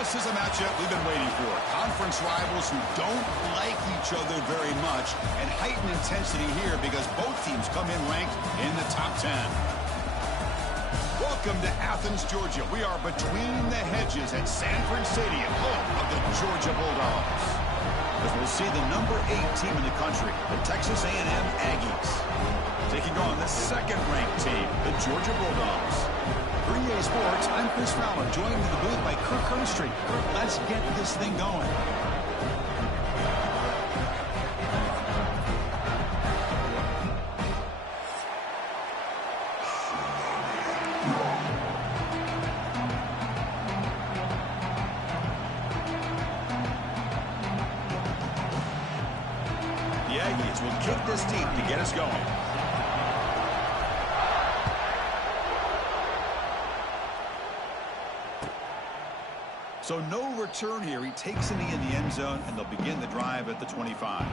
This is a matchup we've been waiting for. Conference rivals who don't like each other very much, and heightened intensity here because both teams come in ranked in the top 10. Welcome to Athens, Georgia. We are between the hedges at Sanford Stadium, home of the Georgia Bulldogs. As we'll see the number 8 team in the country, the Texas A&M Aggies, taking on the second-ranked team, the Georgia Bulldogs. For EA Sports, I'm Chris Fowler, joined in the booth by Kirk Hurstreet. Kirk, let's get this thing going. The Aggies will kick this deep to get us going. So no return here. He takes a knee in the end zone, and they'll begin the drive at the 25.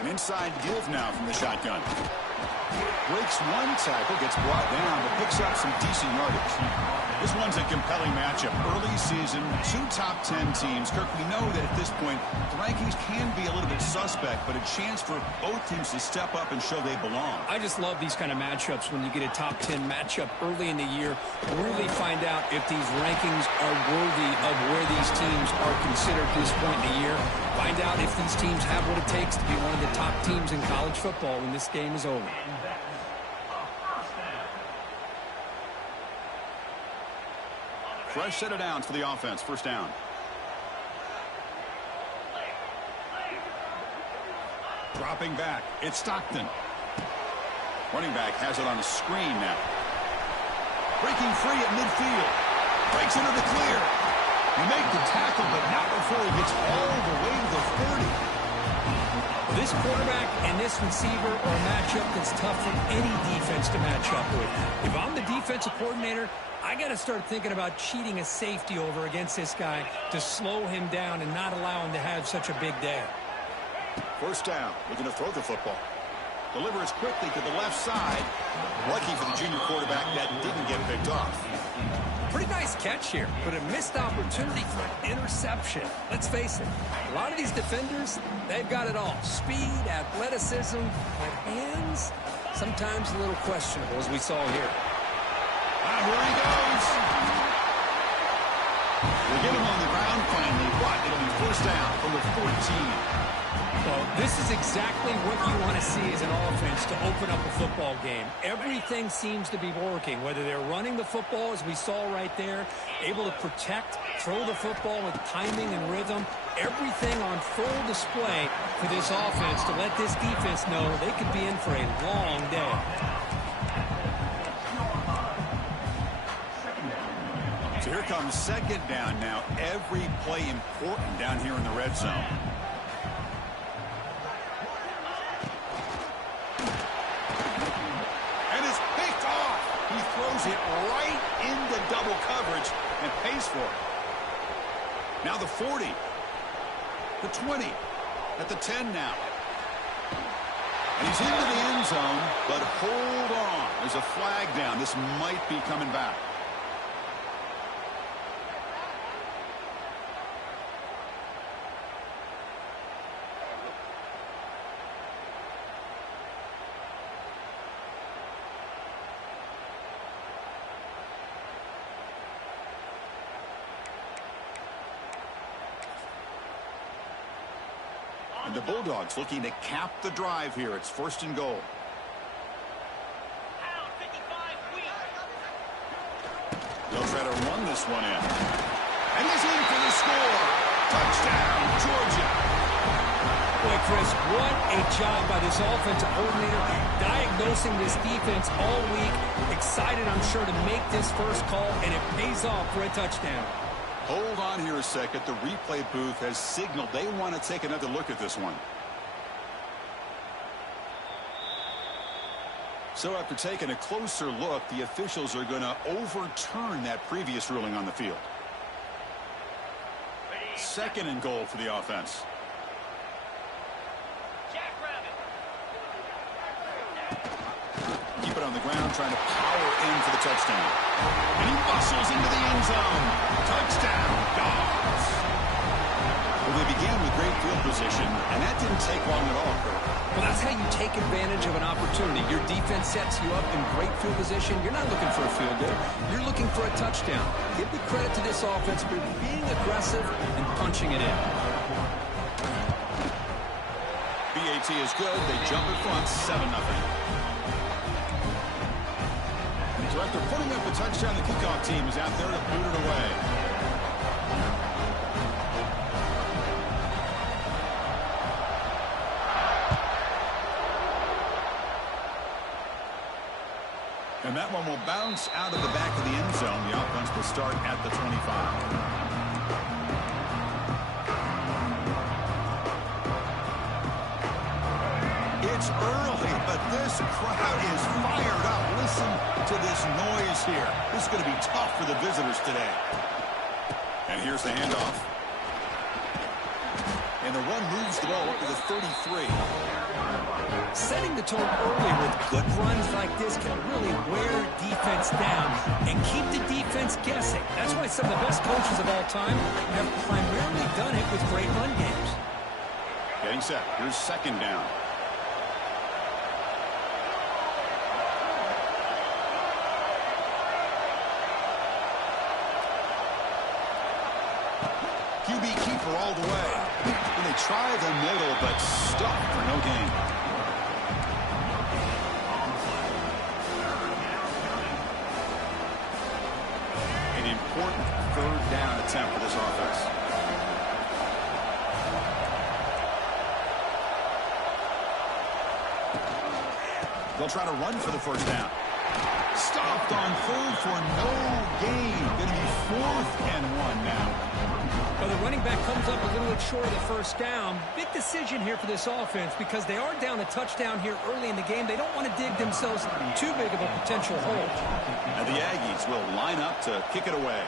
An inside give now from the shotgun. Breaks one tackle, gets brought down, but picks up some decent yardage. This one's a compelling matchup. Early season, 2 top 10 teams. Kirk, we know that at this point, the rankings can be a little bit suspect, but a chance for both teams to step up and show they belong. I just love these kind of matchups when you get a top 10 matchup early in the year. Really find out if these rankings are worthy of where these teams are considered at this point in the year. Find out if these teams have what it takes to be one of the top teams in college football when this game is over. Fresh set of downs for the offense. First down. Dropping back. It's Stockton. Running back has it on a screen now. Breaking free at midfield. Breaks into the clear. You make the tackle, but not before he gets all the way to the 30. This quarterback and this receiver are a matchup that's tough for any defense to match up with. If I'm the defensive coordinator, I got to start thinking about cheating a safety over against this guy to slow him down and not allow him to have such a big day. First down. Looking to throw the football. Delivers quickly to the left side. Lucky for the junior quarterback that didn't get picked off. Pretty nice catch here, but a missed opportunity for an interception. Let's face it, a lot of these defenders, they've got it all. Speed, athleticism, but hands, sometimes a little questionable, as we saw here. Ah, here he goes. They get him on the ground finally, but it'll be first down from the 14. Well, this is exactly what you want to see as an offense to open up a football game. Everything seems to be working, whether they're running the football, as we saw right there, able to protect, throw the football with timing and rhythm. Everything on full display for this offense to let this defense know they could be in for a long day. So here comes second down now. Every play important down here in the red zone. Throws it right into double coverage and pays for it. Now the 40, the 20, at the 10 now. And he's into the end zone, but hold on. There's a flag down. This might be coming back. And the Bulldogs looking to cap the drive here. It's first and goal. They'll try to run this one in. And he's in for the score. Touchdown, Georgia. Boy, Chris, what a job by this offensive coordinator diagnosing this defense all week. Excited, I'm sure, to make this first call, and it pays off for a touchdown. Hold on here a second. The replay booth has signaled they want to take another look at this one. So after taking a closer look, the officials are going to overturn that previous ruling on the field. 2nd and goal for the offense. Keep it on the ground, trying to power in for the touchdown. And he muscles into the end zone. Touchdown, Dogs. Well, they began with great field position, and that didn't take long at all, Kurt. Well, that's how you take advantage of an opportunity. Your defense sets you up in great field position. You're not looking for a field goal. You're looking for a touchdown. Give the credit to this offense for being aggressive and punching it in. BAT is good. They jump in front, 7-0. So after putting up a touchdown, the kickoff team is out there to boot it away. And that one will bounce out of the back of the end zone. The offense will start at the 25. It's early, but this crowd is fired up. Listen to this noise here. This is going to be tough for the visitors today. And here's the handoff. And the run moves the ball up to the 33. Setting the tone early with good runs like this can really wear defense down and keep the defense guessing. That's why some of the best coaches of all time have primarily done it with great run games. Getting set. Here's 2nd down. QB keeper all the way. And they try the middle, but stuck for no gain. An important 3rd down attempt for this offense. They'll try to run for the 1st down. Stopped on 3rd for no gain. Going to be 4th and 1 now. Well, the running back comes up a little bit short of the 1st down. Big decision here for this offense because they are down a touchdown here early in the game. They don't want to dig themselves too big of a potential hole. And the Aggies will line up to kick it away.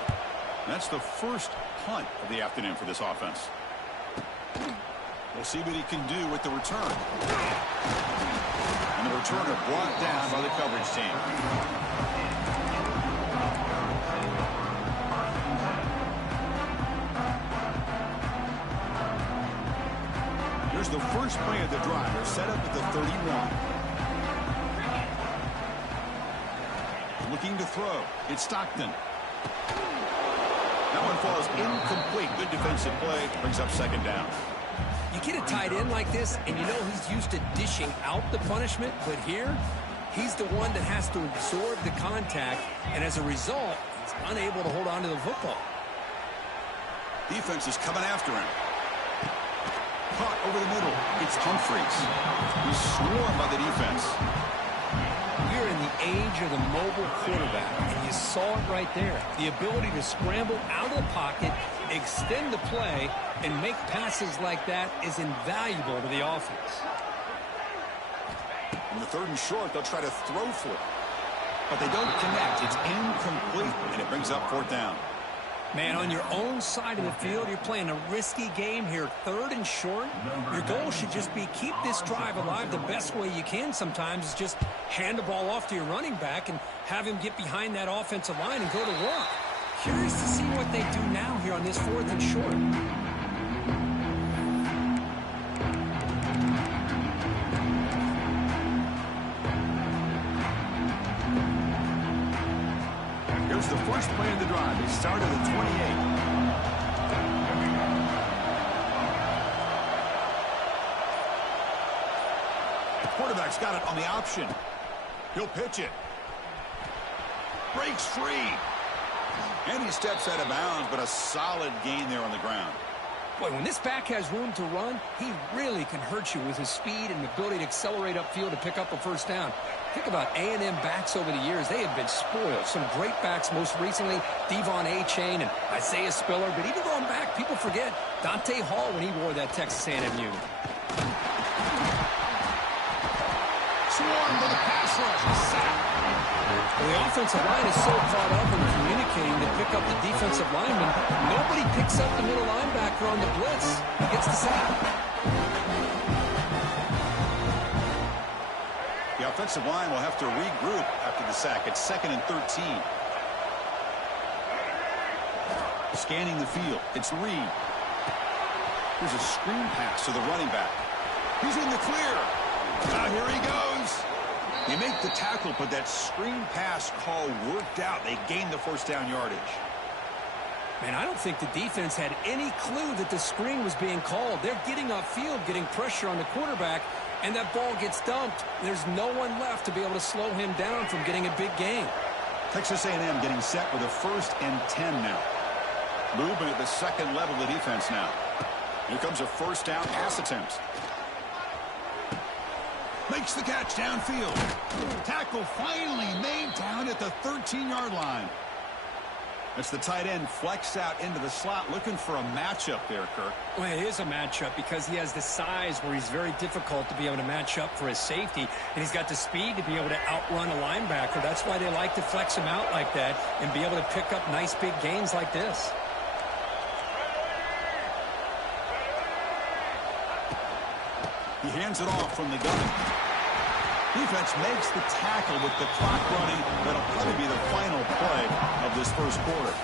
That's the first punt of the afternoon for this offense. We'll see what he can do with the return. And the returner brought down by the coverage team. Here's the first play of the drive. They're set up at the 31. Looking to throw. It's Stockton. That one falls incomplete. Good defensive play. Brings up 2nd down. You get a tight end like this, and you know he's used to dishing out the punishment, but here, he's the one that has to absorb the contact, and as a result, he's unable to hold on to the football. Defense is coming after him. Caught over the middle. It's Humphreys. He's swarmed by the defense. We're in the age of the mobile quarterback, and you saw it right there. The ability to scramble out of the pocket, extend the play, and make passes like that is invaluable to the offense. On the 3rd and short, they'll try to throw for it. But they don't connect. It's incomplete, and it brings up 4th down. Man, on your own side of the field, you're playing a risky game here. 3rd and short, your goal should just be keep this drive alive the best way you can sometimes is just hand the ball off to your running back and have him get behind that offensive line and go to work. Curious to see what they do now here on this 4th and short. Here's the first play of the drive. They start at the 28. The quarterback's got it on the option. He'll pitch it. Breaks free. And he steps out of bounds, but a solid gain there on the ground. Boy, when this back has room to run, he really can hurt you with his speed and ability to accelerate upfield to pick up a 1st down. Think about A&M backs over the years. They have been spoiled. Some great backs, most recently Devon A-Chain and Isaiah Spiller. But even going back, people forget Dante Hall when he wore that Texas A&M unit. Swarm to the pass a sack. The offensive line is so caught up in communicating to pick up the defensive lineman, nobody picks up the middle linebacker on the blitz. He gets the sack. The offensive line will have to regroup after the sack. It's 2nd and 13. Scanning the field. It's Reed. Here's a screen pass to the running back. He's in the clear. Here he goes. They make the tackle, but that screen pass call worked out. They gained the first down yardage. Man, I don't think the defense had any clue that the screen was being called. They're getting upfield, getting pressure on the quarterback, and that ball gets dumped. There's no one left to be able to slow him down from getting a big gain. Texas A&M getting set with a 1st and 10 now. Movement at the second level of the defense now. Here comes a first down pass attempt. Makes the catch downfield. Tackle finally made down at the 13-yard line. That's the tight end flexed out into the slot, looking for a matchup there, Kirk. Well, it is a matchup because he has the size where he's very difficult to be able to match up for his safety, and he's got the speed to be able to outrun a linebacker. That's why they like to flex him out like that and be able to pick up nice big gains like this. He hands it off from the gun. Defense makes the tackle with the clock running. That'll probably be the final play of this first quarter.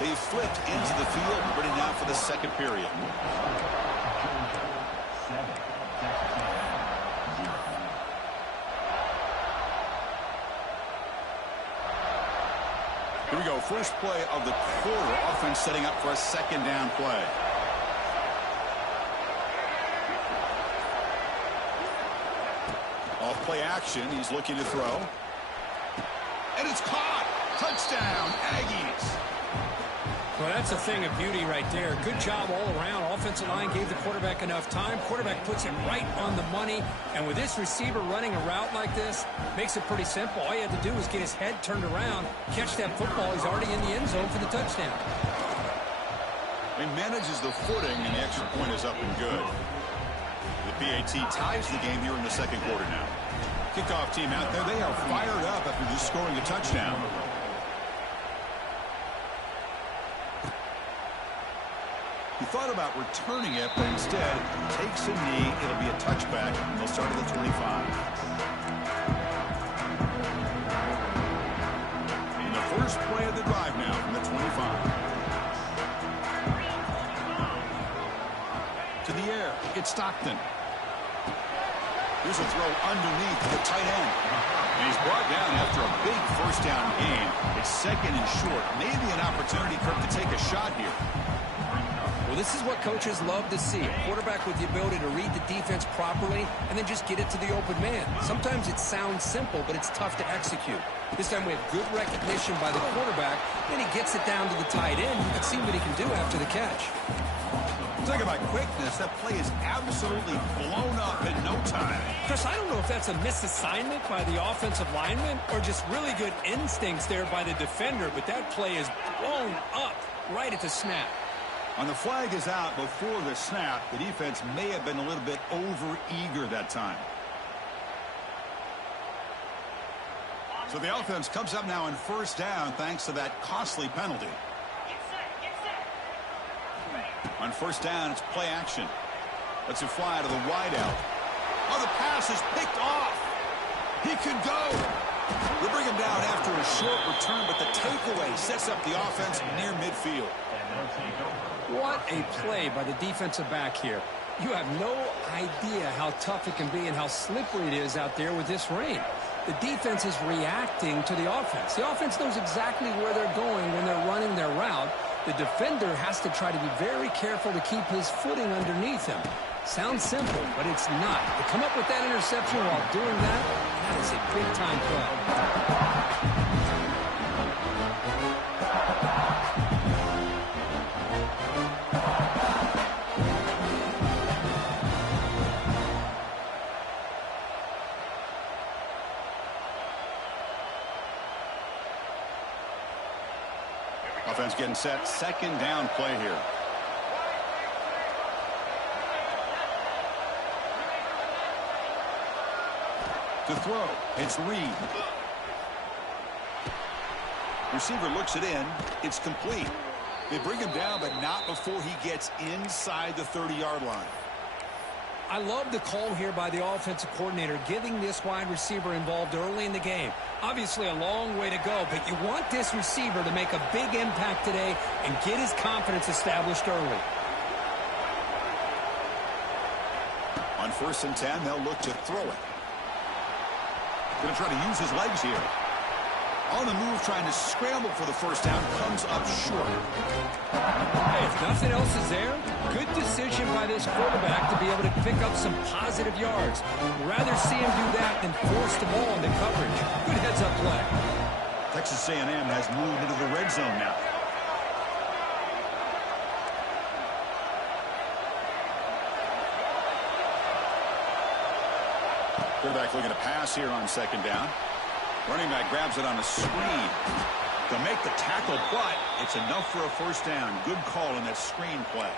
They flipped into the field, ready now for the second period. Here we go. First play of the quarter. Offense setting up for a second down play. Off play action. He's looking to throw. And it's caught. Touchdown, Aggies. Well, that's a thing of beauty right there. Good job all around. Offensive line gave the quarterback enough time. Quarterback puts it right on the money. And with this receiver running a route like this, makes it pretty simple. All you had to do was get his head turned around, catch that football. He's already in the end zone for the touchdown. He manages the footing, and the extra point is up and good. The PAT ties the game here in the second quarter now. Kickoff team out there. They are fired up after just scoring a touchdown. He thought about returning it, but instead takes a knee. It'll be a touchback. They'll start at the 25. And the first play of the drive now from the 25. To the air. It's Stockton. Here's a throw underneath the tight end. And he's brought down after a big first down gain. It's second and short. Maybe an opportunity, Kirk, to take a shot here. Well, this is what coaches love to see. A quarterback with the ability to read the defense properly and then just get it to the open man. Sometimes it sounds simple, but it's tough to execute. This time we have good recognition by the quarterback. Then he gets it down to the tight end. You can see what he can do after the catch. Talk about quickness. That play is absolutely blown up in no time. Chris, I don't know if that's a misassignment by the offensive lineman or just really good instincts there by the defender, but that play is blown up right at the snap. On the flag is out before the snap. The defense may have been a little bit over-eager that time. So the offense comes up now in first down thanks to that costly penalty. On first down, it's play action. Let's it fly to the wideout. Oh, the pass is picked off. He can go. They bring him down after a short return, but the takeaway sets up the offense near midfield. What a play by the defensive back here. You have no idea how tough it can be and how slippery it is out there with this rain. The defense is reacting to the offense. The offense knows exactly where they're going when they're running their route. The defender has to try to be very careful to keep his footing underneath him. Sounds simple, but it's not. To come up with that interception while doing that, that is a big-time play. Offense getting set. Second down play here. To To throw. It's Reed. Receiver looks it in. It's complete. They bring him down, but not before he gets inside the 30-yard line. I love the call here by the offensive coordinator, getting this wide receiver involved early in the game. Obviously a long way to go, but you want this receiver to make a big impact today and get his confidence established early. On 1st and 10, they'll look to throw it. Going to try to use his legs here. On the move, trying to scramble for the first down, comes up short. Hey, if nothing else is there, good decision by this quarterback to be able to pick up some positive yards. Rather see him do that than force the ball into coverage. Good heads-up play. Texas A&M has moved into the red zone now. Quarterback looking to pass here on 2nd down. Running back grabs it on a screen to make the tackle, but it's enough for a first down. Good call in that screen play.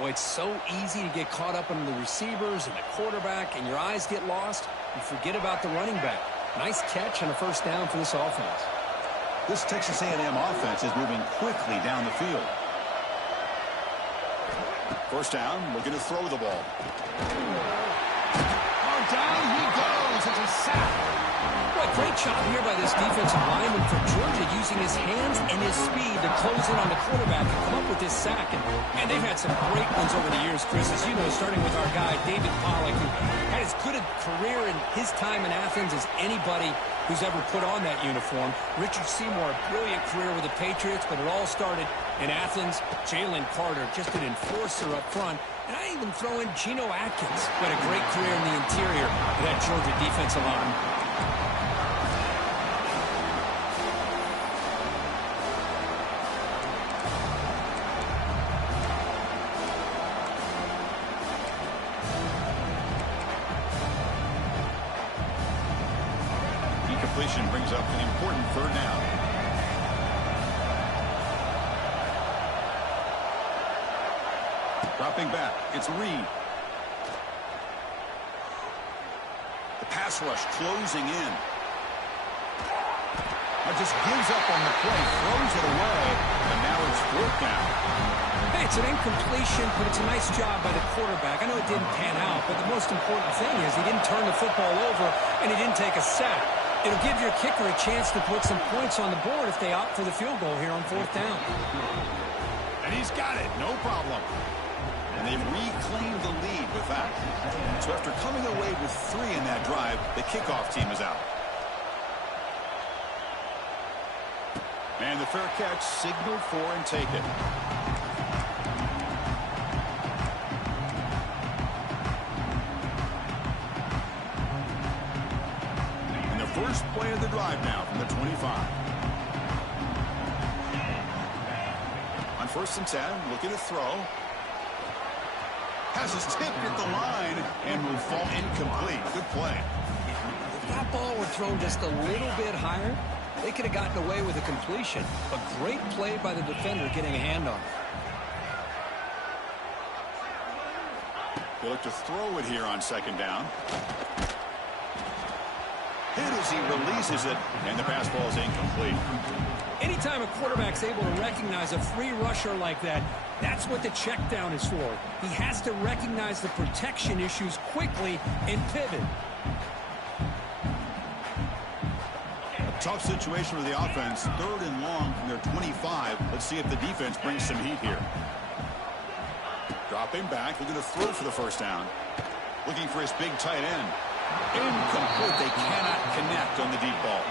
Boy, it's so easy to get caught up in the receivers and the quarterback, and your eyes get lost. You forget about the running back. Nice catch and a first down for this offense. This Texas A&M offense is moving quickly down the field. First down, looking to throw the ball. Down he goes. It's a sack. Boy, great job here by this defensive lineman from Georgia, using his hands and his speed to close in on the quarterback and come up with this sack. And they've had some great ones over the years, Chris, as you know, starting with our guy, David Pollock, who had as good a career in his time in Athens as anybody who's ever put on that uniform. Richard Seymour, a brilliant career with the Patriots, but it all started in Athens. Jalen Carter, just an enforcer up front. And I even throw in Geno Atkins, who had a great career in the interior of that Georgia defensive line. Incompletion brings up an important 3rd down. Dropping back, it's Reed. The pass rush closing in. Just gives up on the play, throws it away, and now it's 4th down. Hey, it's an incompletion, but it's a nice job by the quarterback. I know it didn't pan out, but the most important thing is he didn't turn the football over, and he didn't take a sack. It'll give your kicker a chance to put some points on the board if they opt for the field goal here on 4th down. And he's got it, no problem. And they've reclaimed the lead with that. So after coming away with 3 in that drive, the kickoff team is out. And the fair catch, signaled for and taken. And the first play of the drive now from the 25. On 1st and 10, looking to throw. Pass is tipped at the line and will fall incomplete. Good play. If that ball were thrown just a little bit higher, they could have gotten away with a completion. A great play by the defender getting a hand on it. They look to throw it here on 2nd down. Hit as he releases it, and the pass ball is incomplete. Anytime a quarterback's able to recognize a free rusher like that, that's what the check down is for. He has to recognize the protection issues quickly and pivot. A tough situation for the offense. 3rd and long from their 25. Let's see if the defense brings some heat here. Dropping back, looking to throw for the first down. Looking for his big tight end. Incomplete. They cannot connect on the deep ball.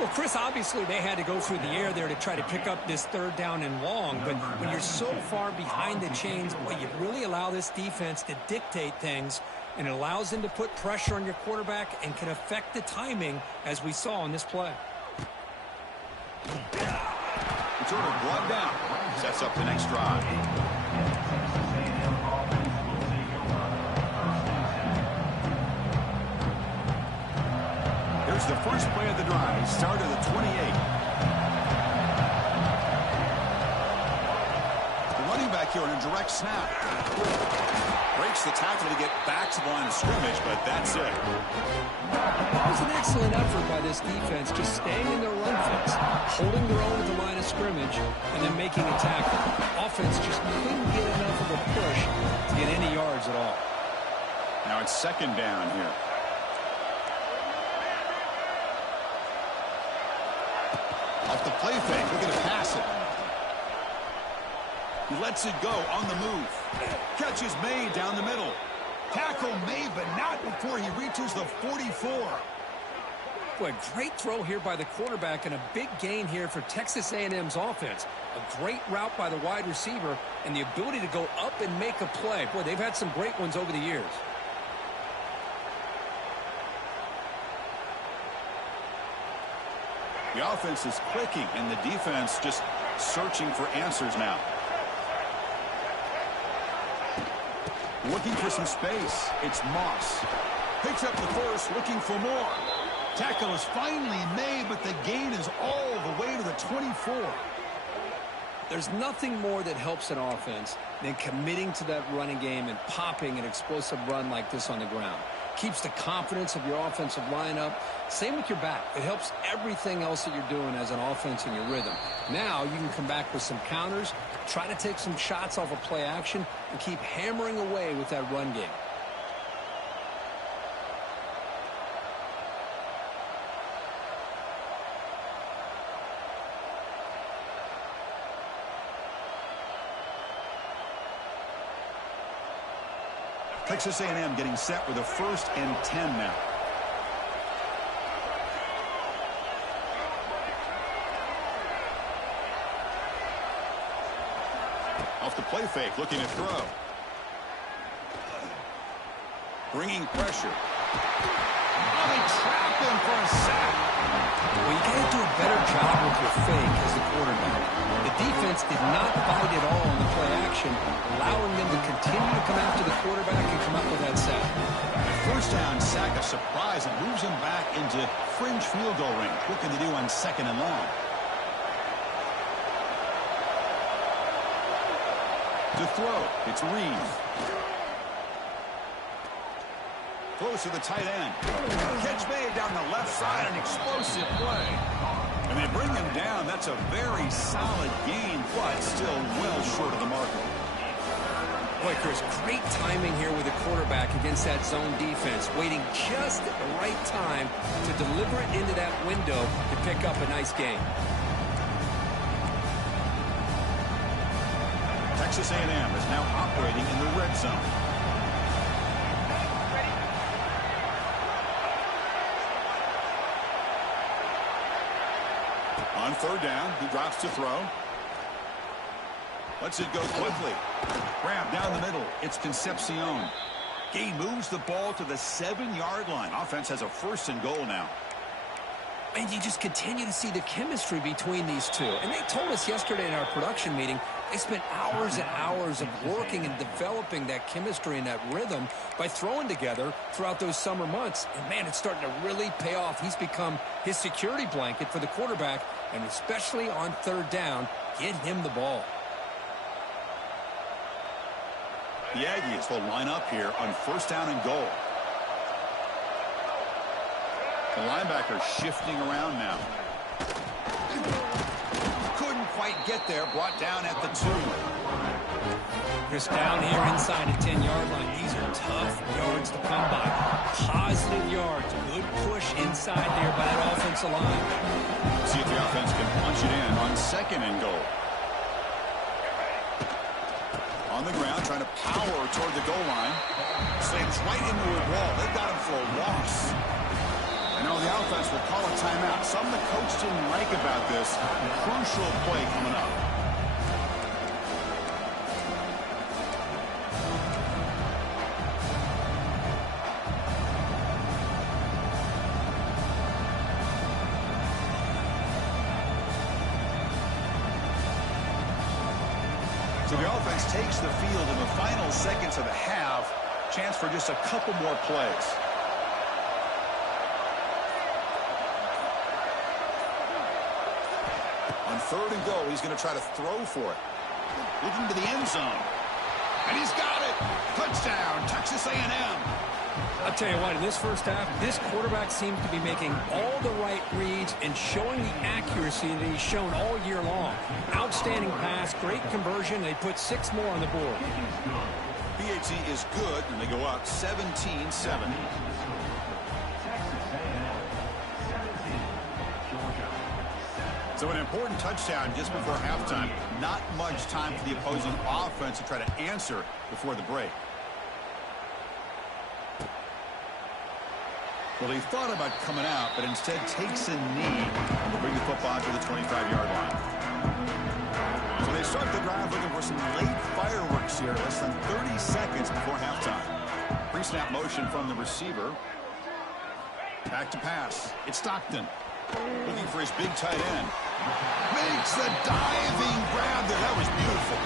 Well, Chris, obviously they had to go through the air there to try to pick up this 3rd down and long, but when you're so far behind the chains, boy, you really allow this defense to dictate things, and it allows them to put pressure on your quarterback and can affect the timing, as we saw in this play. It's sort of brought down. Sets up the next drive. Here's the first play of the drive. Start at the 28. The running back here on a direct snap. Breaks the tackle to get back to the line of scrimmage, but that's it. That was an excellent effort by this defense, just staying in their run fits, holding their own at the line of scrimmage, and then making a tackle. Offense just couldn't get enough of a push to get any yards at all. Now it's second down here. Off the play fake, looking to pass it. He lets it go on the move. Catch is made down the middle. Tackle made, but not before he reaches the 44. Boy, great throw here by the quarterback and a big gain here for Texas A&M's offense. A great route by the wide receiver and the ability to go up and make a play. Boy, they've had some great ones over the years. The offense is clicking, and the defense just searching for answers now. Looking for some space. It's Moss. Picks up the first, looking for more. Tackle is finally made, but the gain is all the way to the 24. There's nothing more that helps an offense than committing to that running game and popping an explosive run like this on the ground. Keeps the confidence of your offensive lineup. Same with your back. It helps everything else that you're doing as an offense in your rhythm. Now you can come back with some counters, try to take some shots off of play action, and keep hammering away with that run game. Texas A&M getting set with a 1st and 10 now. Off the play fake, looking to throw. Bringing pressure. Oh, they trapped him for a sack. Well, you got to do a better job with your fake as a quarterback. The defense did not bite at all on the play action, allowing them to continue to come after the quarterback and come up with that sack. First down sack, a surprise. It moves him back into fringe field goal range. What can they do on 2nd and long? To throw, it's Reed. Throws to the tight end. Catch made down the left side, an explosive play. And they bring him down. That's a very solid gain, but still well short of the marker. Boy, Chris, great timing here with the quarterback against that zone defense, waiting just at the right time to deliver it into that window to pick up a nice gain. Texas A&M is now operating in the red zone. On 3rd down, he drops to throw. Lets it go quickly. Grab down the middle. It's Concepcion. He moves the ball to the 7-yard line. Offense has a 1st and goal now. And you just continue to see the chemistry between these two. And they told us yesterday in our production meeting, they spent hours and hours of working and developing that chemistry and that rhythm by throwing together throughout those summer months. And, man, it's starting to really pay off. He's become his security blanket for the quarterback, and especially on 3rd down, get him the ball. The Aggies will line up here on 1st down and goal. The linebacker shifting around now. Couldn't quite get there. Brought down at the 2. Chris, down here inside the 10-yard line. These are tough yards to come by. Positive yards. Good push inside there by that offensive line. See if the offense can punch it in on 2nd and goal. On the ground, trying to power toward the goal line. Slams right into a wall. They've got him for a loss. I know the offense will call a timeout. Something the coach didn't like about this. Crucial play coming up. So the offense takes the field in the final seconds of the half. Chance for just a couple more plays. On 3rd and goal, he's going to try to throw for it. Looking to the end zone. And he's got it. Touchdown, Texas A&M. I'll tell you what, in this first half, this quarterback seems to be making all the right reads and showing the accuracy that he's shown all year long. Outstanding pass, great conversion. They put 6 more on the board. PAT is good, and they go up 17-7. So an important touchdown just before halftime. Not much time for the opposing offense to try to answer before the break. Well, he thought about coming out, but instead takes a knee to bring the football to the 25-yard line. So they start the drive looking for some late fireworks here, less than 30 seconds before halftime. Pre-snap motion from the receiver. Back to pass. It's Stockton. Looking for his big tight end. Makes the diving grab there. That was beautiful.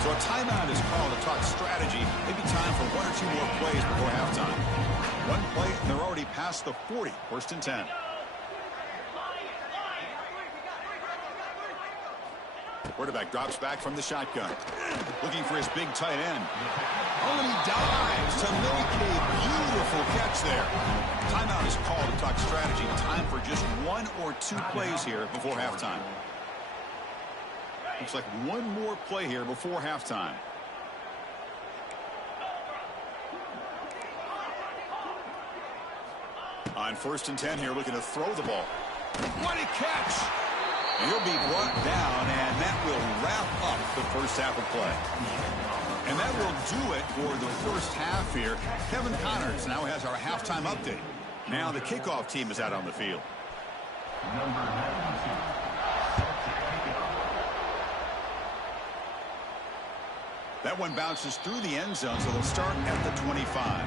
So a timeout is called to talk strategy. Maybe time for 1 or 2 more plays before halftime. One play, and they're already past the 40. First and 10. Quarterback drops back from the shotgun. Looking for his big tight end. Oh, and he dives to make a beautiful catch there. Timeout is called to talk strategy. Time for just 1 or 2 plays here before halftime. Looks like 1 more play here before halftime. On first and 10 here, looking to throw the ball. What a catch! And he'll be brought down, and that will wrap up the first half of play. And that will do it for the first half here. Kevin Connors now has our halftime update. Now the kickoff team is out on the field. That one bounces through the end zone, so they'll start at the 25.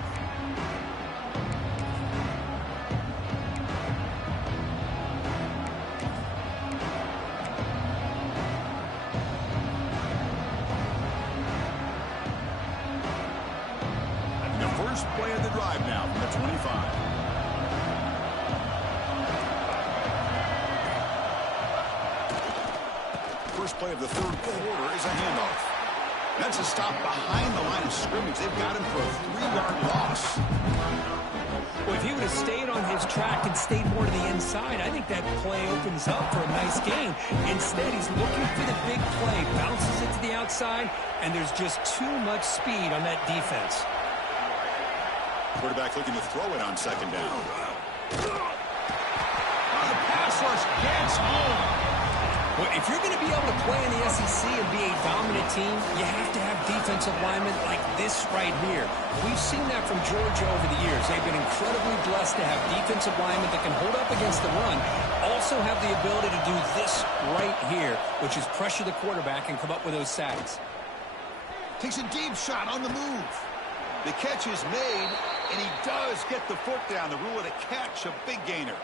First play of the drive now from the 25. First play of the third quarter is a handoff. That's a stop behind the line of scrimmage. They've got him for a 3-yard loss. Well, if he would have stayed on his track and stayed more to the inside, I think that play opens up for a nice gain. Instead, he's looking for the big play, bounces it to the outside, and there's just too much speed on that defense. Quarterback looking to throw it on second down. The pass rush gets home. Well, if you're going to be able to play in the SEC and be a dominant team, you have to have defensive linemen like this right here. We've seen that from Georgia over the years. They've been incredibly blessed to have defensive linemen that can hold up against the run, also have the ability to do this right here, which is pressure the quarterback and come up with those sacks. Takes a deep shot on the move. The catch is made, and he does get the foot down. The rule of the catch, a big gainer.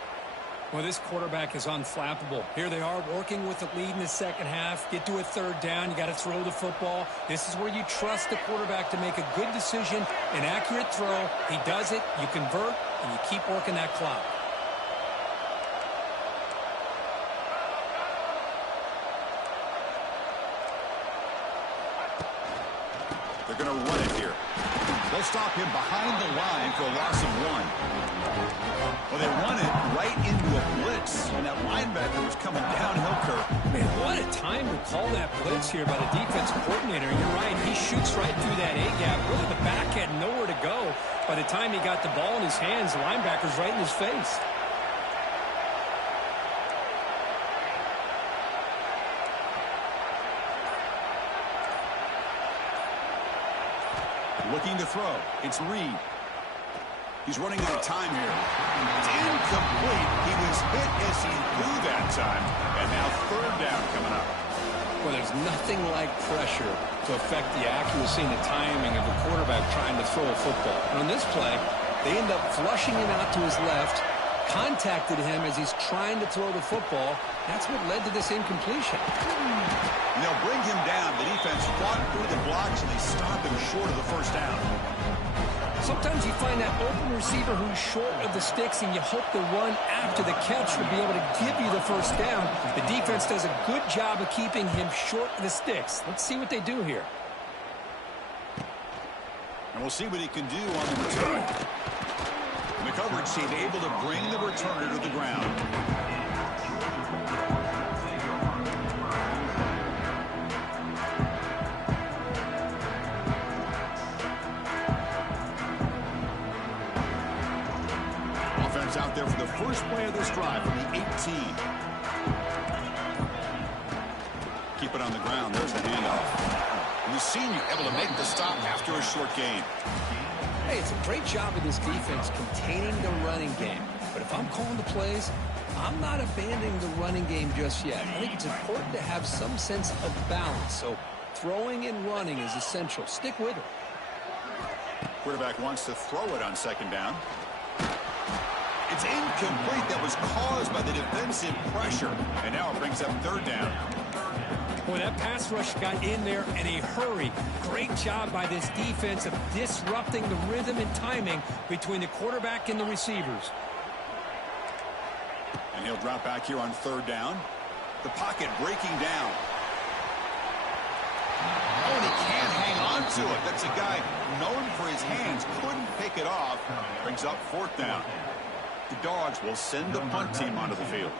Well, this quarterback is unflappable. Here they are working with the lead in the second half. Get to a third down. You got to throw the football. This is where you trust the quarterback to make a good decision, an accurate throw. He does it, you convert, and you keep working that clock. They're going to run it here. They'll stop him behind the line for a loss of 1. Well, they run it right into a blitz, and that linebacker was coming downhill curve. Man, what a time to call that blitz here by the defensive coordinator. You're right, he shoots right through that A-gap. Really, the back had nowhere to go. By the time he got the ball in his hands, the linebacker's right in his face. Looking to throw. It's Reed. He's running out of time here. It's incomplete. He was hit as he threw that time. And now third down coming up. Well, there's nothing like pressure to affect the accuracy and the timing of the quarterback trying to throw a football. And on this play, they end up flushing him out to his left, contacted him as he's trying to throw the football. That's what led to this incompletion. And they'll bring him down. The defense fought through the blocks, and they stop him short of the first down. Sometimes you find that open receiver who's short of the sticks, and you hope the run after the catch will be able to give you the first down. The defense does a good job of keeping him short of the sticks. Let's see what they do here. And we'll see what he can do on the return. And the coverage team able to bring the returner to the ground. Offense out there for the first play of this drive from the 18. Keep it on the ground. There's the handoff. The senior able to make the stop after a short gain. Hey, it's a great job of this defense containing the running game. But if I'm calling the plays, I'm not abandoning the running game just yet. I think it's important to have some sense of balance. So throwing and running is essential. Stick with it. Quarterback wants to throw it on second down. It's incomplete. That was caused by the defensive pressure. And now it brings up third down. Boy, that pass rush got in there in a hurry. Great job by this defense of disrupting the rhythm and timing between the quarterback and the receivers. And he'll drop back here on third down. The pocket breaking down. Oh, and he can't hang on to it. That's a guy known for his hands. Couldn't pick it off. Brings up fourth down. The Dogs will send the punt team onto the field.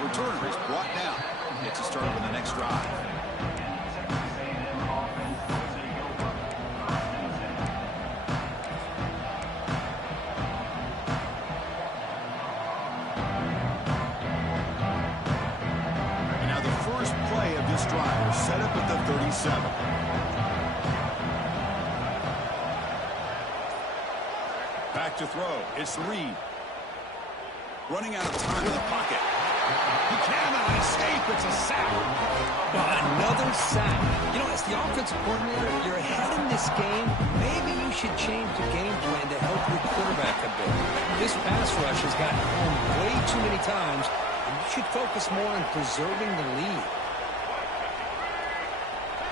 Returner is brought down. Gets a start on the next drive. And now the first play of this drive is set up at the 37. Back to throw. It's Reed. Running out of time in the pocket. He cannot escape. It's a sack. Another sack. You know, as the offensive coordinator, you're ahead in this game. Maybe you should change the game plan to help your quarterback a bit. This pass rush has gotten home way too many times, and you should focus more on preserving the lead.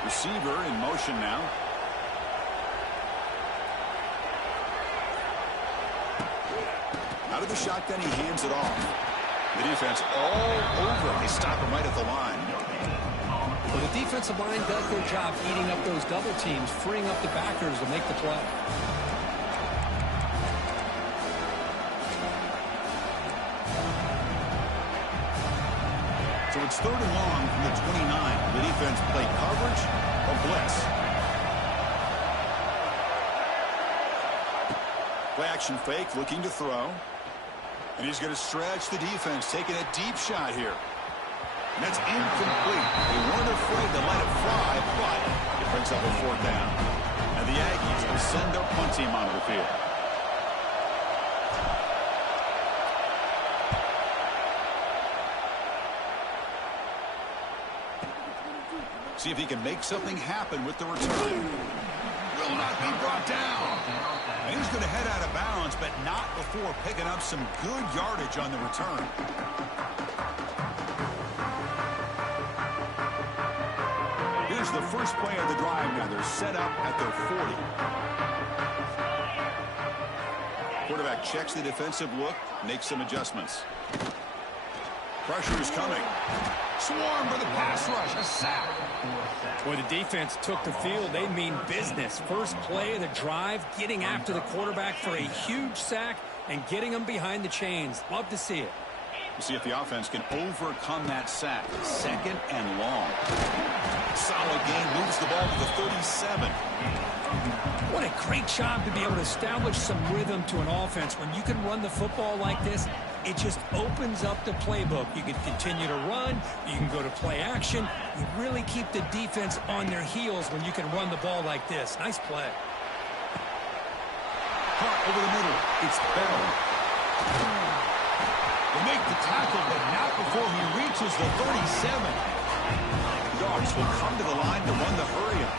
Receiver in motion now. Out of the shotgun, he hands it off. The defense all over. They stop him right at the line. Well, the defensive line does their job eating up those double teams, freeing up the backers to make the play. So it's third and long from the 29. The defense play coverage or blitz. Play action fake, looking to throw. And he's going to stretch the defense, taking a deep shot here. And that's incomplete. They weren't afraid to let it fly, but it brings up a fourth down. And the Aggies will send their punt team onto the field. See if he can make something happen with the return. Will not be brought down. And he's going to head out of bounds, but not before picking up some good yardage on the return. Here's the first play of the drive now. They're set up at their 40. Quarterback checks the defensive look, makes some adjustments. Pressure is coming. Swarm for the pass rush. A sack. Boy, the defense took the field. They mean business. First play of the drive, getting after the quarterback for a huge sack and getting him behind the chains. Love to see it. We'll see if the offense can overcome that sack. Second and long. Solid game. Moves the ball to the 37. What a great job to be able to establish some rhythm to an offense. When you can run the football like this, it just opens up the playbook. You can continue to run. You can go to play action. You really keep the defense on their heels when you can run the ball like this. Nice play. Caught over the middle. It's Bell. They make the tackle, but not before he reaches the 37. The Dogs will come to the line to run the hurry up.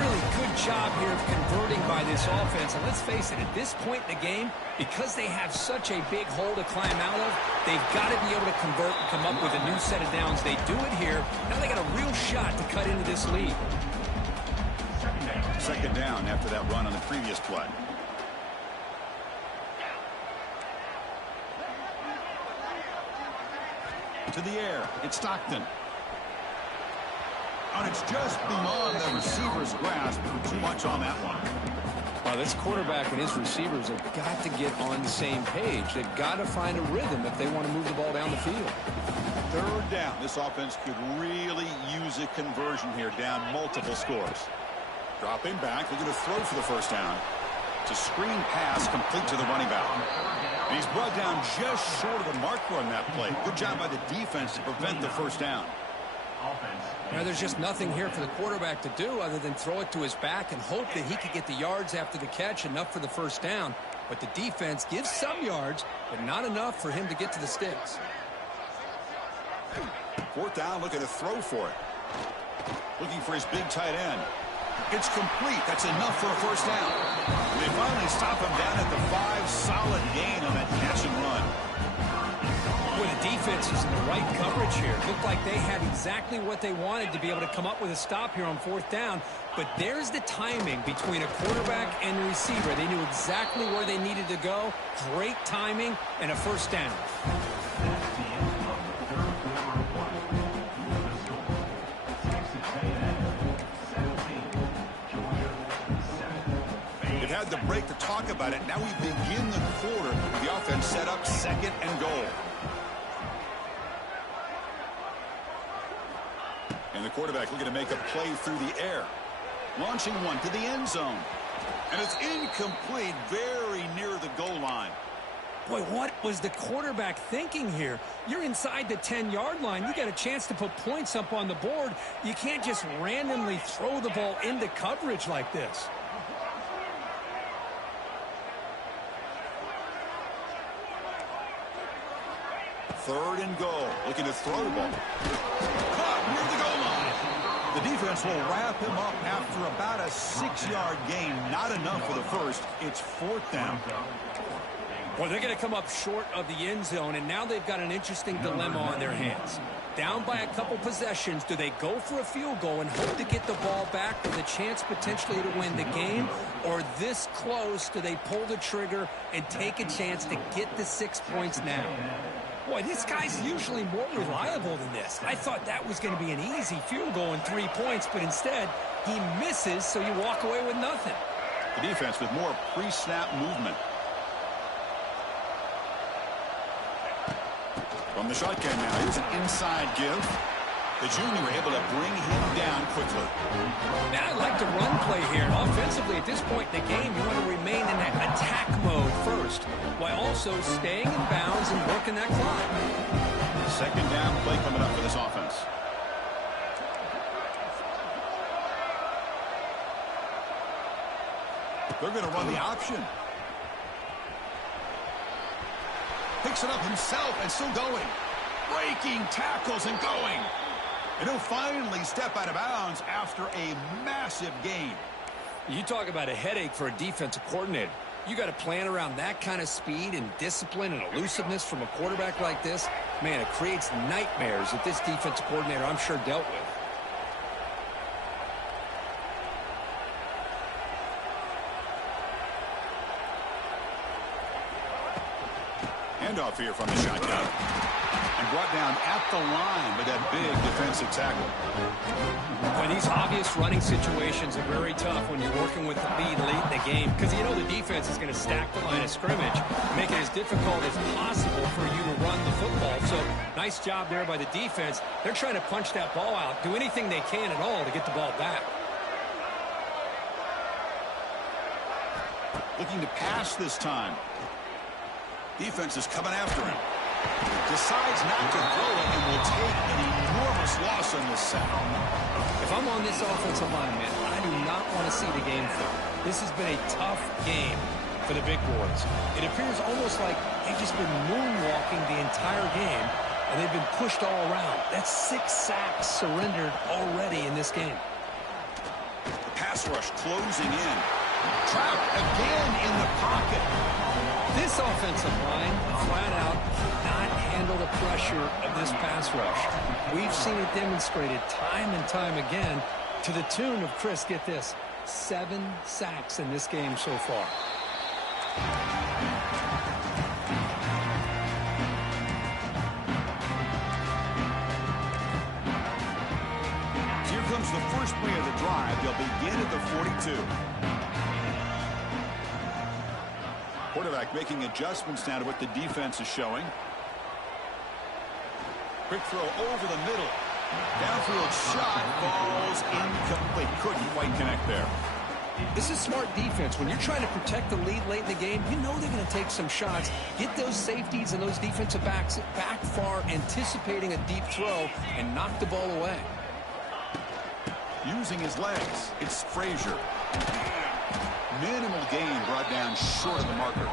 really good job here of converting by this offense. And let's face it, at this point in the game, because they have such a big hole to climb out of, they've got to be able to convert and come up with a new set of downs. They do it here. Now they got a real shot to cut into this lead. Second down after that run on the previous play. To the air. It's Stockton. And it's just beyond the receiver's grasp. Too much on that one. Well, this quarterback and his receivers have got to get on the same page. They've got to find a rhythm if they want to move the ball down the field. Third down. This offense could really use a conversion here, down multiple scores. Dropping back, looking to throw for the first down. It's a screen pass complete to the running back. And he's brought down just short of the marker on that play. Good job by the defense to prevent the first down. Now, there's just nothing here for the quarterback to do other than throw it to his back and hope that he could get the yards after the catch, enough for the first down. But the defense gives some yards, but not enough for him to get to the sticks. Fourth down, looking to throw for it. Looking for his big tight end. It's complete. That's enough for a first down. And they finally stop him down at the 5. Solid gain on that catch and run. Boy, the defense is in the right coverage here. It looked like they had exactly what they wanted to be able to come up with a stop here on fourth down. But there's the timing between a quarterback and the receiver. They knew exactly where they needed to go. Great timing and a first down. They've had the break to talk about it. Now we begin the quarter with the offense set up, second and goal. And the quarterback looking to make a play through the air. Launching one to the end zone. And it's incomplete, very near the goal line. Boy, what was the quarterback thinking here? You're inside the 10-yard line. You got a chance to put points up on the board. You can't just randomly throw the ball into coverage like this. Third and goal. Looking to throw the ball. Caught near the goal line. The defense will wrap him up after about a 6-yard gain. Not enough for the first. It's fourth down. Well, they're going to come up short of the end zone, and now they've got an interesting dilemma on their hands. Down by a couple possessions, do they go for a field goal and hope to get the ball back with a chance potentially to win the game? Or this close, do they pull the trigger and take a chance to get the 6 points now? Boy, this guy's usually more reliable than this. I thought that was going to be an easy field goal and 3 points, but instead, he misses, so you walk away with nothing. The defense with more pre-snap movement. From the shotgun now, here's an inside give. The junior able to bring him down quickly. Now I like the run play here. Offensively, at this point in the game, you want to remain in that attack mode first, while also staying in bounds and working that clock. Second down play coming up for this offense. They're going to run the option. Picks it up himself and still going. Breaking tackles and going. And he'll finally step out of bounds after a massive gain. You talk about a headache for a defensive coordinator. You got to plan around that kind of speed and discipline and elusiveness from a quarterback like this. Man, it creates nightmares that this defensive coordinator, I'm sure, dealt with. Handoff here from the shotgun. And brought down at the line with that big defensive tackle. Well, these obvious running situations are very tough when you're working with the lead late in the game, because you know the defense is going to stack the line of scrimmage, make it as difficult as possible for you to run the football. So nice job there by the defense. They're trying to punch that ball out, do anything they can at all to get the ball back. Looking to pass this time. Defense is coming after him. Decides not to throw it and will take an enormous loss on this set. If I'm on this offensive line, man, I do not want to see the game through. This has been a tough game for the big boys. It appears almost like they've just been moonwalking the entire game, and they've been pushed all around. That's 6 sacks surrendered already in this game. Pass rush closing in. Trapped again in the pocket. This offensive line, flat out, cannot handle the pressure of this pass rush. We've seen it demonstrated time and time again to the tune of, Chris, get this, 7 sacks in this game so far. Here comes the first play of the drive. They'll begin at the 42. Quarterback making adjustments now to what the defense is showing. Quick throw over the middle. Downfield shot falls incomplete. Couldn't quite connect there. This is smart defense. When you're trying to protect the lead late in the game, you know they're going to take some shots. Get those safeties and those defensive backs back far, anticipating a deep throw, and knock the ball away. Using his legs, it's Frazier. Minimal gain brought down short of the marker.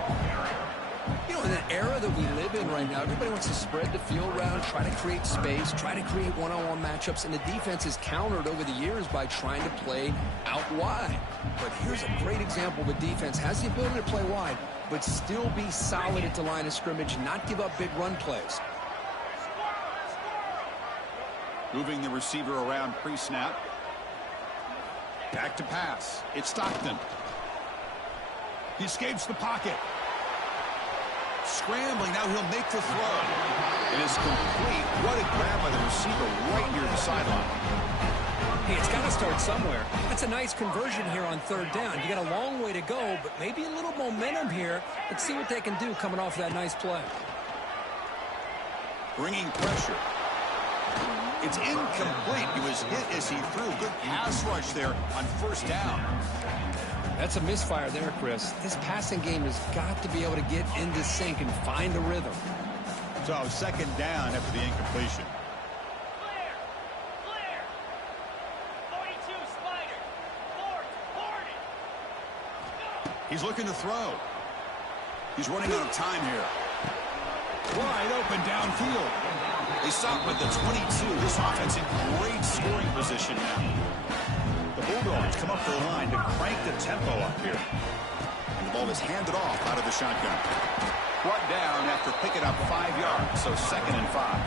You know, in an era that we live in right now, everybody wants to spread the field around, try to create space, try to create one-on-one matchups, and the defense is countered over the years by trying to play out wide. But here's a great example of a defense has the ability to play wide, but still be solid at the line of scrimmage, not give up big run plays. Moving the receiver around pre-snap. Back to pass. It's Stockton. He escapes the pocket. Scrambling, now he'll make the throw. It is complete. What a grab by the receiver right near the sideline. Hey, it's got to start somewhere. That's a nice conversion here on third down. You got a long way to go, but maybe a little momentum here. Let's see what they can do coming off that nice play. Bringing pressure. It's incomplete. He was hit as he threw. Good pass rush there on first down. That's a misfire there, Chris. This passing game has got to be able to get into sync and find a rhythm. So second down after the incompletion. Clear. 42 Spider. Boarded. He's looking to throw. He's running out of time here. Wide open downfield. They stop with the 22. This offense in great scoring position now. The Bulldogs come up to the line to crank the tempo up here. And the ball is handed off out of the shotgun. Brought down after picking up 5 yards, so 2nd and 5.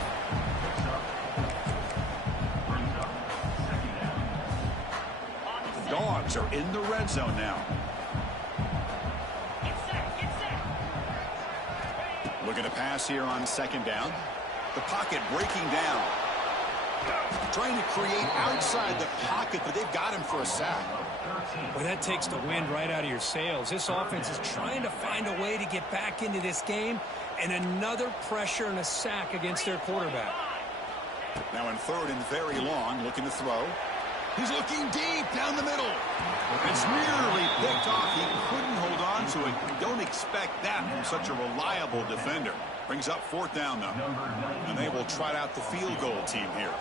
The Dogs are in the red zone now. Looking to pass here on 2nd down. The pocket breaking down. Trying to create outside the pocket, but they've got him for a sack. Well, that takes the wind right out of your sails. This offense is trying to find a way to get back into this game, and another pressure and a sack against their quarterback. Now in 3rd and very long, looking to throw. He's looking deep down the middle. It's nearly picked off. He couldn't hold on to it. Don't expect that from such a reliable defender. Brings up 4th down, though. And they will trot out the field goal team here.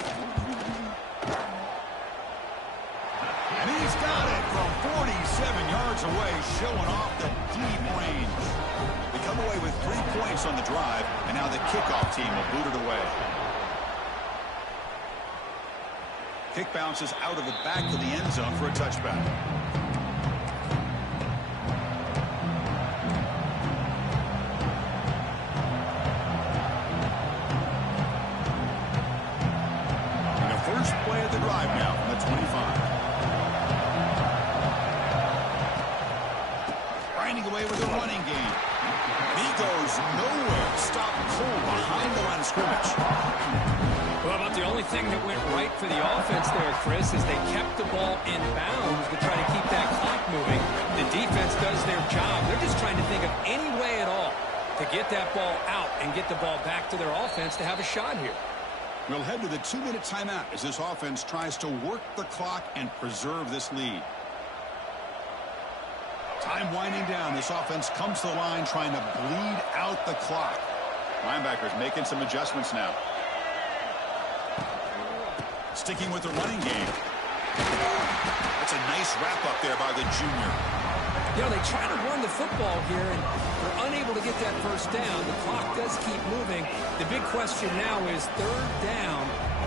And he's got it from 47 yards away, showing off the deep range. They come away with 3 points on the drive, and now the kickoff team will boot it away. Kick bounces out of the back of the end zone for a touchback. And the first play of the drive now from the 25. Grinding away with a running game. He goes nowhere. Stop pull behind the line of scrimmage. Well, about the only thing that went right for the offense there, Chris, is they kept the ball in bounds to try to keep that clock moving. The defense does their job. They're just trying to think of any way at all to get that ball out and get the ball back to their offense to have a shot here. We'll head to the 2-minute timeout as this offense tries to work the clock and preserve this lead. Time winding down. This offense comes to the line trying to bleed out the clock. Linebackers making some adjustments now. Sticking with the running game. That's a nice wrap-up there by the junior. You know, they try to run the football here, and they're unable to get that first down. The clock does keep moving. The big question now is 3rd down.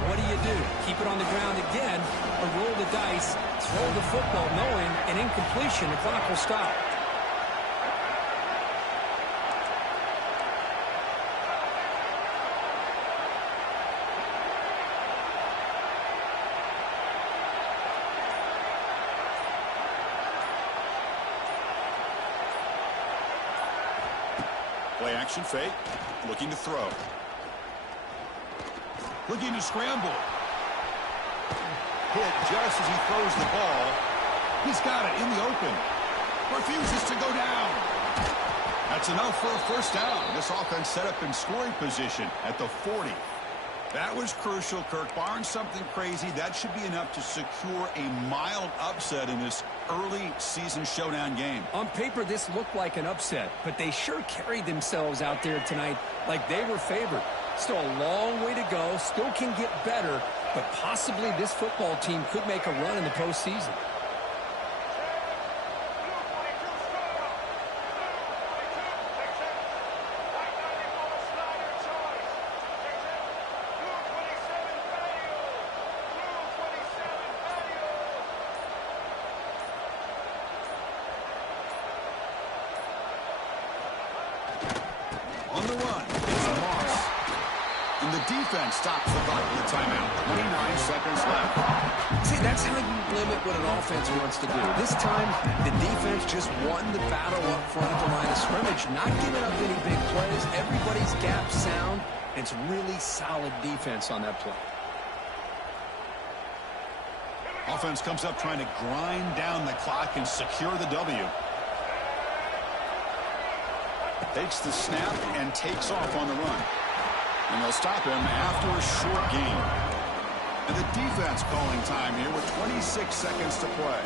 what do? Keep it on the ground again, or roll the dice, throw the football, knowing an incompletion, the clock will stop. Play action fake. Looking to throw. Looking to scramble. Hit just as he throws the ball. He's got it in the open. Refuses to go down. That's enough for a first down. This offense set up in scoring position at the 40. That was crucial, Kirk. Barring something crazy, that should be enough to secure a mild upset in this early season showdown game. On paper, this looked like an upset, but they sure carried themselves out there tonight like they were favored. Still a long way to go, still can get better, but possibly this football team could make a run in the postseason. On the run, it's Moss. And the defense stops the clock with a timeout. 29 seconds left. See, that's how you limit what an offense wants to do. This time, the defense just won the battle up front at the line of scrimmage, not giving up any big plays. Everybody's gap sound. It's really solid defense on that play. Offense comes up trying to grind down the clock and secure the W. Takes the snap and takes off on the run. And they'll stop him after a short gain. And the defense calling time here with 26 seconds to play.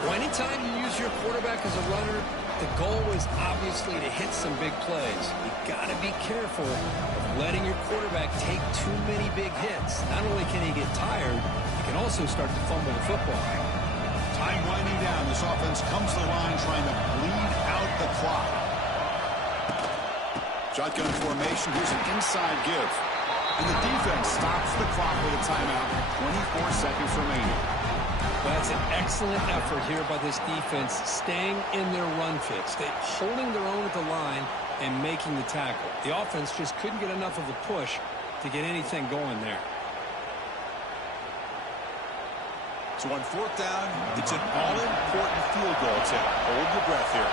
Well, anytime you use your quarterback as a runner, the goal is obviously to hit some big plays. You've got to be careful of letting your quarterback take too many big hits. Not only can he get tired, he can also start to fumble the football. Time winding down. This offense comes to the line trying to bleed out the clock. Shotgun formation. Here's an inside give. And the defense stops the clock with a timeout. 24 seconds remaining. Well, that's an excellent effort here by this defense, staying in their run fix. They're holding their own at the line and making the tackle. The offense just couldn't get enough of a push to get anything going there. So on fourth down, it's an all-important field goal attempt. Hold your breath here.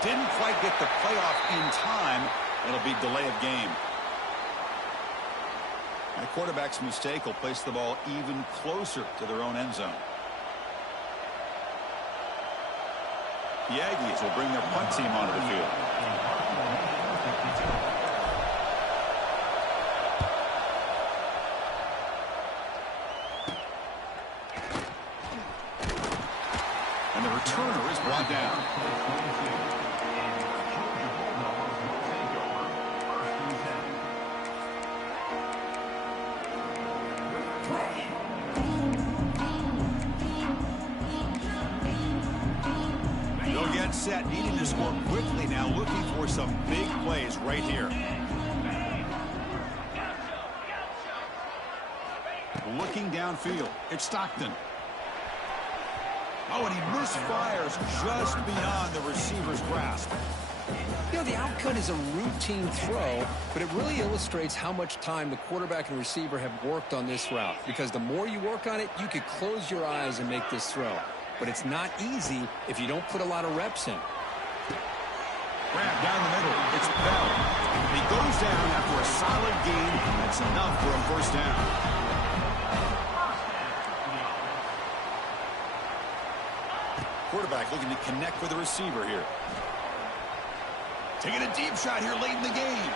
Didn't quite get the playoff in time. It'll be delay of game. And the quarterback's mistake will place the ball even closer to their own end zone. The Aggies will bring their punt team onto the field. And the returner is brought down. They'll get set, needing to score quickly now, looking for some big plays right here. Looking downfield, it's Stockton. Oh, and he misfires just beyond the receiver's grasp. You know, the outcut is a routine throw, but it really illustrates how much time the quarterback and receiver have worked on this route. Because the more you work on it, you could close your eyes and make this throw. But it's not easy if you don't put a lot of reps in. Grab down the middle. It's Bell. He goes down after a solid gain. That's enough for a first down. Quarterback looking to connect with the receiver here. Taking a deep shot here late in the game.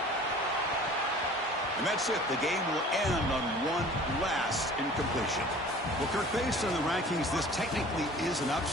And that's it. The game will end on one last incompletion. Well, Kirk, based on the rankings, this technically is an upset.